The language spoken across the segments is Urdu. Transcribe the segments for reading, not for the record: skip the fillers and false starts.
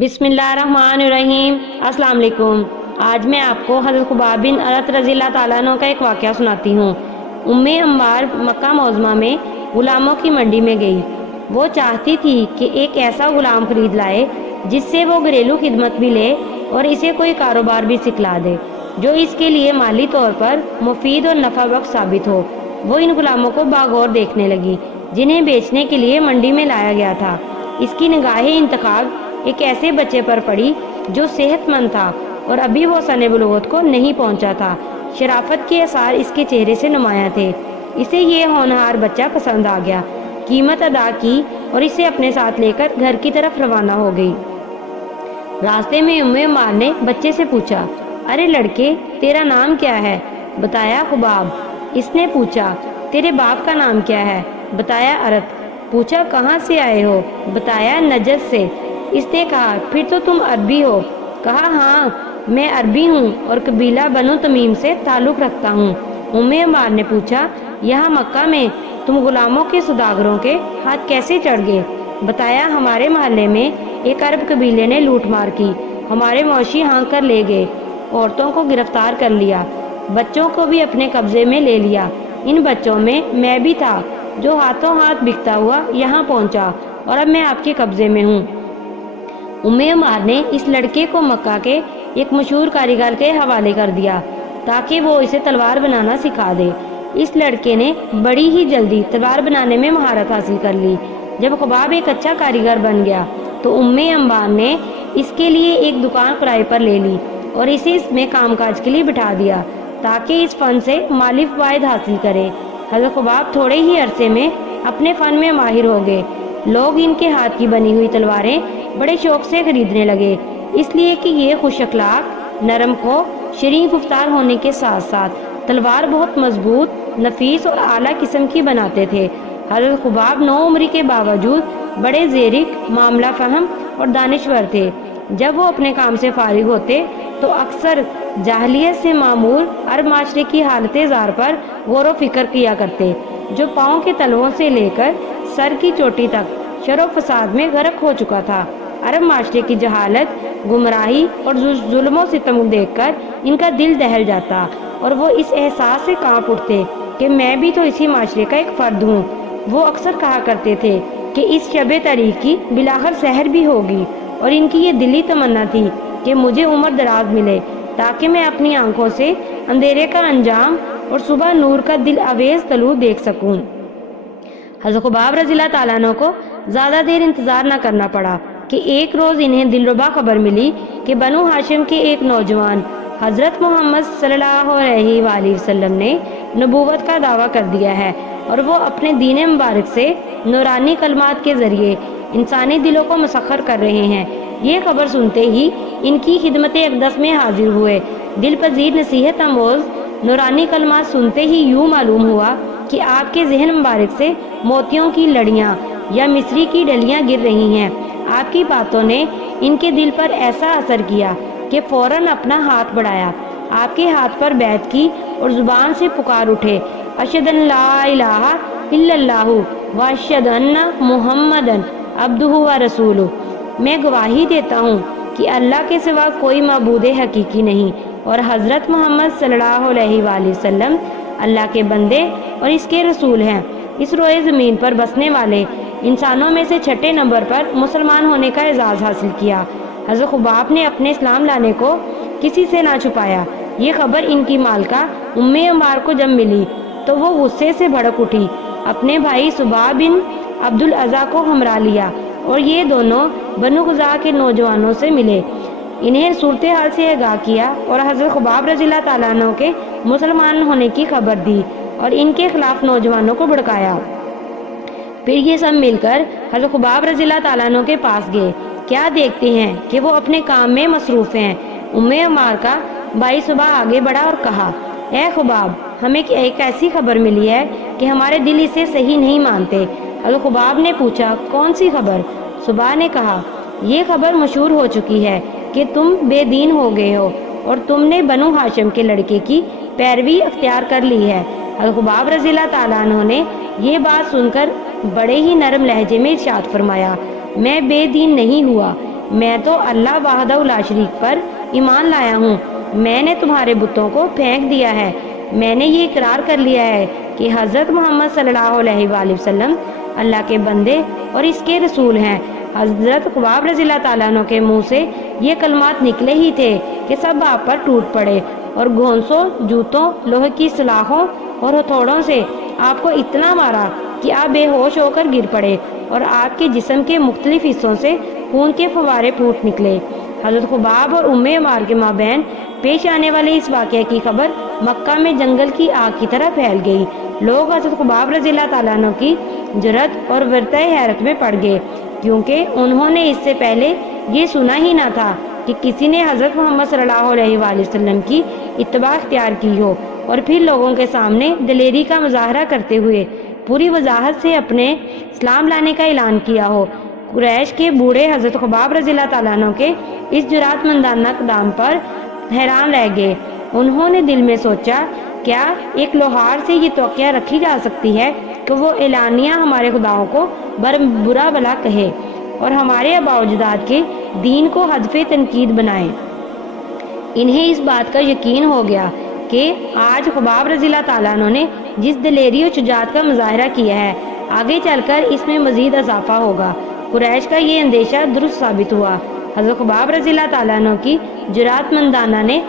بسم اللہ الرحمن الرحیم۔ السلام علیکم۔ آج میں آپ کو حضرت خباب بن ارت رضی اللہ تعالیٰ عنہ کا ایک واقعہ سناتی ہوں۔ عمار مکہ معظمہ میں غلاموں کی منڈی میں گئی۔ وہ چاہتی تھی کہ ایک ایسا غلام خرید لائے جس سے وہ گھریلو خدمت بھی لے اور اسے کوئی کاروبار بھی سکھلا دے جو اس کے لیے مالی طور پر مفید اور نفع بخش ثابت ہو۔ وہ ان غلاموں کو باغور دیکھنے لگی جنہیں بیچنے کے لیے منڈی میں لایا گیا تھا۔ اس کی نگاہ انتخاب ایک ایسے بچے پر پڑی جو صحت مند تھا اور ابھی وہ سن بلوغت کو نہیں پہنچا تھا۔ شرافت کے اثار اس کے چہرے سے نمایاں تھے۔ اسے یہ ہونہار بچہ پسند آ گیا، قیمت ادا کی اور اسے اپنے ساتھ لے کر گھر کی طرف روانہ ہو گئی۔ راستے میں عمار نے بچے سے پوچھا، ارے لڑکے، تیرا نام کیا ہے؟ بتایا خباب۔ اس نے پوچھا، تیرے باپ کا نام کیا ہے؟ بتایا ارت۔ پوچھا، کہاں سے آئے ہو؟ بتایا نجد سے۔ اس نے کہا، پھر تو تم عربی ہو؟ کہا، ہاں میں عربی ہوں اور قبیلہ بنو تمیم سے تعلق رکھتا ہوں۔ عمار نے پوچھا، یہاں مکہ میں تم غلاموں کے سوداگروں کے ہاتھ کیسے چڑھ گئے؟ بتایا، ہمارے محلے میں ایک عرب قبیلے نے لوٹ مار کی، ہمارے مویشی ہانک کر لے گئے، عورتوں کو گرفتار کر لیا، بچوں کو بھی اپنے قبضے میں لے لیا۔ ان بچوں میں بھی تھا جو ہاتھوں ہاتھ بکتا ہوا یہاں پہنچا اور اب میں آپ کے قبضے میں ہوں۔ عمار نے اس لڑکے کو مکہ کے ایک مشہور کاریگر کے حوالے کر دیا تاکہ وہ اسے تلوار بنانا سکھا دے۔ اس لڑکے نے بڑی ہی جلدی تلوار بنانے میں مہارت حاصل کر لی۔ جب خباب ایک اچھا کاریگر بن گیا تو عمار نے اس کے لیے ایک دکان کرائے پر لے لی اور اسے اس میں کام کاج کے لیے بٹھا دیا تاکہ اس فن سے مالی فوائد حاصل کرے۔ حضرت خباب تھوڑے ہی عرصے میں اپنے فن میں ماہر ہو گئے۔ لوگ ان کے ہاتھ کی بنی ہوئی تلواریں بڑے شوق سے خریدنے لگے، اس لیے کہ یہ خوش اخلاق، نرم خو، شیریں گفتار ہونے کے ساتھ ساتھ تلوار بہت مضبوط، نفیس اور اعلیٰ قسم کی بناتے تھے۔ حضرت خباب نو عمری کے باوجود بڑے زیرک، معاملہ فہم اور دانشور تھے۔ جب وہ اپنے کام سے فارغ ہوتے تو اکثر جاہلیت سے معمور عرب معاشرے کی حالت زار پر غور و فکر کیا کرتے، جو پاؤں کے تلووں سے لے کر سر کی چوٹی تک شر و فساد میں غرق ہو چکا تھا۔ عرب معاشرے کی جہالت، گمراہی اور ظلم و ستم دیکھ کر ان کا دل دہل جاتا اور وہ اس احساس سے کانپ اٹھتے کہ میں بھی تو اسی معاشرے کا ایک فرد ہوں۔ وہ اکثر کہا کرتے تھے کہ اس شب تاریخ کی بالآخر سحر بھی ہوگی، اور ان کی یہ دلی تمنا تھی کہ مجھے عمر دراز ملے تاکہ میں اپنی آنکھوں سے اندھیرے کا انجام اور صبح نور کا دل آویز طلوع دیکھ سکوں۔ حضرت خباب رضی اللہ تعالیٰ عنہ کو زیادہ دیر انتظار نہ کرنا پڑا کہ ایک روز انہیں دلربا خبر ملی کہ بنو ہاشم کے ایک نوجوان حضرت محمد صلی اللہ علیہ وآلہ وسلم نے نبوت کا دعویٰ کر دیا ہے اور وہ اپنے دین مبارک سے نورانی کلمات کے ذریعے انسانی دلوں کو مسخر کر رہے ہیں۔ یہ خبر سنتے ہی ان کی خدمت اقدس میں حاضر ہوئے۔ دل پذیر نصیحت آموز نورانی کلمات سنتے ہی یوں معلوم ہوا کہ آپ کے ذہن مبارک سے موتیوں کی لڑیاں یا مصری کی ڈلیاں گر رہی ہیں۔ آپ کی باتوں نے ان کے دل پر ایسا اثر کیا کہ فوراً اپنا ہاتھ بڑھایا، آپ کے ہاتھ پر بیعت کی اور زبان سے پکار اٹھے، اشہد ان لا الہ الا اللہ و اشہد ان محمدً عبدہ و رسولہ۔ میں گواہی دیتا ہوں کہ اللہ کے سوا کوئی معبود حقیقی نہیں اور حضرت محمد صلی اللہ علیہ وآلہ وسلم اللہ کے بندے اور اس کے رسول ہیں۔ اس روئے زمین پر بسنے والے انسانوں میں سے چھٹے نمبر پر مسلمان ہونے کا اعزاز حاصل کیا۔ حضرت خباب نے اپنے اسلام لانے کو کسی سے نہ چھپایا۔ یہ خبر ان کی مالکہ عمار کو جب ملی تو وہ غصے سے بھڑک اٹھی، اپنے بھائی صبح بن عبد العزیٰ کو ہمراہ لیا اور یہ دونوں بنو خزاعہ کے نوجوانوں سے ملے، انہیں صورتحال سے آگاہ کیا اور حضرت خباب رضی اللہ تعالیٰ عنہ کے مسلمان ہونے کی خبر دی اور ان کے خلاف نوجوانوں کو بھڑکایا۔ پھر یہ سب مل کر حضرت خباب رضی اللہ تعالیٰ عنہ کے پاس گئے۔ کیا دیکھتے ہیں کہ وہ اپنے کام میں مصروف ہیں۔ عمار کا بھائی صبح آگے بڑھا اور کہا، اے خباب، ہمیں ایک ایسی خبر ملی ہے کہ ہمارے دل اسے صحیح نہیں مانتے۔ حضرت خباب نے پوچھا، کون سی خبر؟ صبح نے کہا، یہ خبر مشہور ہو چکی ہے کہ تم بے دین ہو گئے ہو اور تم نے بنو ہاشم کے لڑکے کی پیروی اختیار کر لی ہے۔ حضرت خباب رضی اللہ تعالیٰ عنہ نے یہ بات سن کر بڑے ہی نرم لہجے میں ارشاد فرمایا، میں بے دین نہیں ہوا، میں تو اللہ وحدہ لا شریک پر ایمان لایا ہوں، میں نے تمہارے بتوں کو پھینک دیا ہے، میں نے یہ اقرار کر لیا ہے کہ حضرت محمد صلی اللہ علیہ وآلہ وسلم اللہ کے بندے اور اس کے رسول ہیں۔ حضرت خباب رضی اللہ تعالیٰ عنہ کے منہ سے یہ کلمات نکلے ہی تھے کہ سب آپ پر ٹوٹ پڑے اور گھونسوں، جوتوں، لوہے کی سلاخوں اور ہتھوڑوں سے آپ کو اتنا مارا کہ آپ بے ہوش ہو کر گر پڑے اور آپ کے جسم کے مختلف حصوں سے خون کے فوارے پھوٹ نکلے۔ حضرت خباب اور عمار کے مابین پیش آنے والے اس واقعے کی خبر مکہ میں جنگل کی آگ کی طرح پھیل گئی۔ لوگ حضرت خباب رضی اللہ تعالیٰ عنہ کی جرأت اور ورطۂ حیرت میں پڑ گئے، کیونکہ انہوں نے اس سے پہلے یہ سنا ہی نہ تھا کہ کسی نے حضرت محمد صلی اللہ علیہ وآلہ وسلم کی اتباع اختیار کی ہو اور پھر لوگوں کے سامنے دلیری کا مظاہرہ کرتے ہوئے پوری وضاحت سے اپنے اسلام لانے کا اعلان کیا ہو۔ قریش کے بوڑھے حضرت خباب رضی اللہ تعالیٰ عنہ کے اس جرأت مندانہ اقدام پر حیران رہ گئے۔ انہوں نے دل میں سوچا، کیا ایک لوہار سے یہ توقع رکھی جا سکتی ہے کہ وہ اعلانیہ ہمارے خداؤں کو برا بلا کہے اور ہمارے آباء و اجداد کے دین کو ہدف تنقید بنائے؟ انہیں اس بات کا یقین ہو گیا کہ آج خباب رضی اللہ تعالیٰ عنہ نے جس دلیری اور شجاعت کا مظاہرہ کیا ہے، آگے چل کر اس میں مزید اضافہ ہوگا۔ قریش کا یہ اندیشہ درست ثابت ہوا۔ حضرت خباب رضی اللہ تعالیٰ عنہ کی جرأت مندانہ نے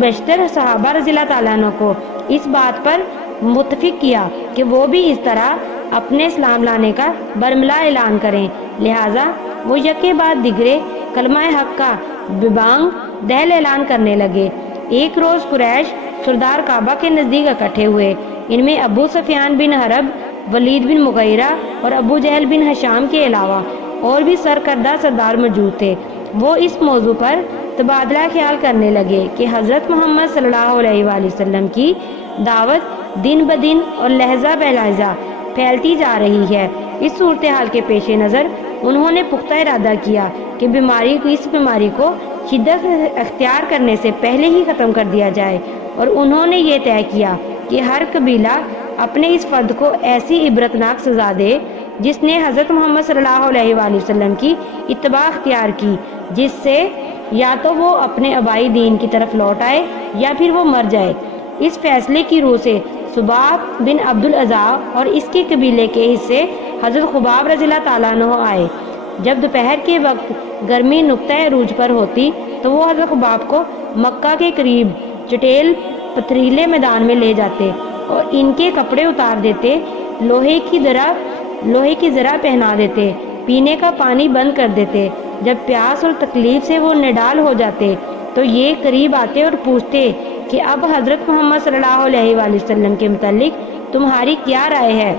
بیشتر صحابہ رضی اللہ تعالیٰ عنہ کو اس بات پر متفق کیا کہ وہ بھی اس طرح اپنے اسلام لانے کا برملا اعلان کریں، لہٰذا وہ یکے بعد دیگرے کلمہ حق کا ببانگ دہل اعلان کرنے لگے۔ ایک روز قریش سردار کعبہ کے نزدیک اکٹھے ہوئے۔ ان میں ابو سفیان بن حرب، ولید بن مغیرہ اور ابو جہل بن ہشام کے علاوہ اور بھی سرکردہ سردار موجود تھے۔ وہ اس موضوع پر تبادلہ خیال کرنے لگے کہ حضرت محمد صلی اللہ علیہ وآلہ وسلم کی دعوت دن بدن اور لہجہ بہ لہجہ پھیلتی جا رہی ہے۔ اس صورتحال کے پیش نظر انہوں نے پختہ ارادہ کیا کہ اس بیماری کو شدت اختیار کرنے سے پہلے ہی ختم کر دیا جائے، اور انہوں نے یہ طے کیا کہ ہر قبیلہ اپنے اس فرد کو ایسی عبرتناک سزا دے جس نے حضرت محمد صلی اللہ علیہ وآلہ وسلم کی اتباع اختیار کی، جس سے یا تو وہ اپنے آبائی دین کی طرف لوٹ آئے یا پھر وہ مر جائے۔ اس فیصلے کی روح سے سباب بن عبد العزا اور اس کے قبیلے کے حصے حضرت خباب رضی اللہ تعالیٰ عنہ آئے۔ جب دوپہر کے وقت گرمی نقطۂ عروج پر ہوتی تو وہ حضرت خباب کو مکہ کے قریب چٹیل پتھریلے میدان میں لے جاتے اور ان کے کپڑے اتار دیتے، لوہے کی ذرا پہنا دیتے، پینے کا پانی بند کر دیتے۔ جب پیاس اور تکلیف سے وہ نڈال ہو جاتے تو یہ قریب آتے اور پوچھتے کہ اب حضرت محمد صلی اللہ علیہ وآلہ وسلم کے متعلق تمہاری کیا رائے ہے؟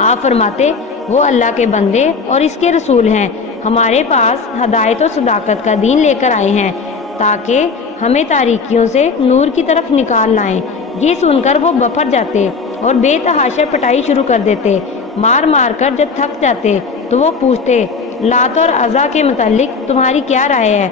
آپ فرماتے، وہ اللہ کے بندے اور اس کے رسول ہیں، ہمارے پاس ہدایت و صداقت کا دین لے کر آئے ہیں تاکہ ہمیں تاریکیوں سے نور کی طرف نکال لائیں۔ یہ سن کر وہ بفر جاتے اور بے تحاشا پٹائی شروع کر دیتے۔ مار مار کر جب تھک جاتے تو وہ پوچھتے، لات اور عزا کے متعلق تمہاری کیا رائے ہے؟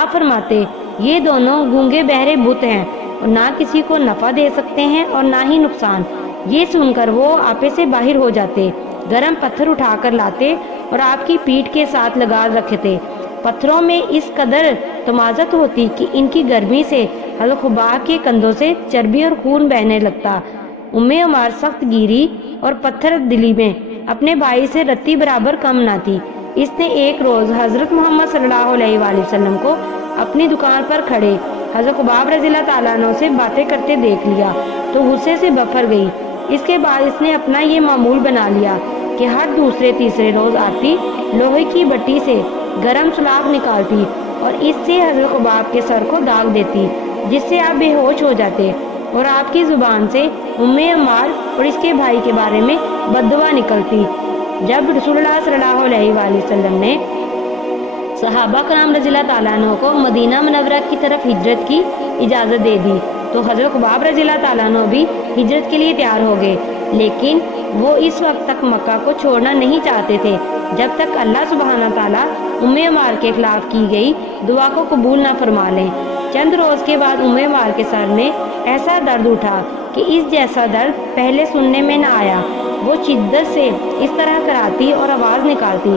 آپ فرماتے، یہ دونوں گونگے بہرے بت ہیں اور نہ کسی کو نفع دے سکتے ہیں اور نہ ہی نقصان۔ یہ سن کر وہ آپے سے باہر ہو جاتے، گرم پتھر اٹھا کر لاتے اور آپ کی پیٹھ کے ساتھ لگا رکھتے۔ پتھروں میں اس قدر تمازت ہوتی کہ ان کی گرمی سے حضرت خباب کے کندھوں سے چربی اور خون بہنے لگتا۔ عمار سخت گیری اور پتھر دلی میں اپنے بھائی سے رتی برابر کم نہ تھی۔ اس نے ایک روز حضرت محمد صلی اللہ علیہ وآلہ وسلم کو اپنی دکان پر کھڑے حضرت خباب رضی اللہ تعالیٰ عنہ سے باتیں کرتے دیکھ لیا تو غصے سے بفر گئی۔ اس کے بعد اس نے اپنا یہ معمول بنا لیا کہ ہر دوسرے تیسرے روز آتی، لوہے کی بٹی سے گرم سلاخ نکالتی اور اس سے حضرت خباب کے سر کو داغ دیتی، جس سے آپ بے ہوش ہو جاتے اور آپ کی زبان سے عمار اور اس کے بھائی کے بارے میں بددعا نکلتی۔ جب رسول اللہ صلی اللہ علیہ وآلہ وسلم نے صحابہ کرام رضی اللہ تعالیٰ عنہ کو مدینہ منورہ کی طرف ہجرت کی اجازت دے دی تو حضرت خباب رضی اللہ تعالیٰ عنہ بھی ہجرت کے لیے تیار ہو گئے، لیکن وہ اس وقت تک مکہ کو چھوڑنا نہیں چاہتے تھے جب تک اللہ سبحانہ تعالیٰ عمار کے خلاف کی گئی دعا کو قبول نہ فرما لیں۔ چند روز کے بعد عمار کے سر میں ایسا درد اٹھا کہ اس جیسا درد پہلے سننے میں نہ آیا۔ وہ شدت سے اس طرح کراتی اور آواز نکالتی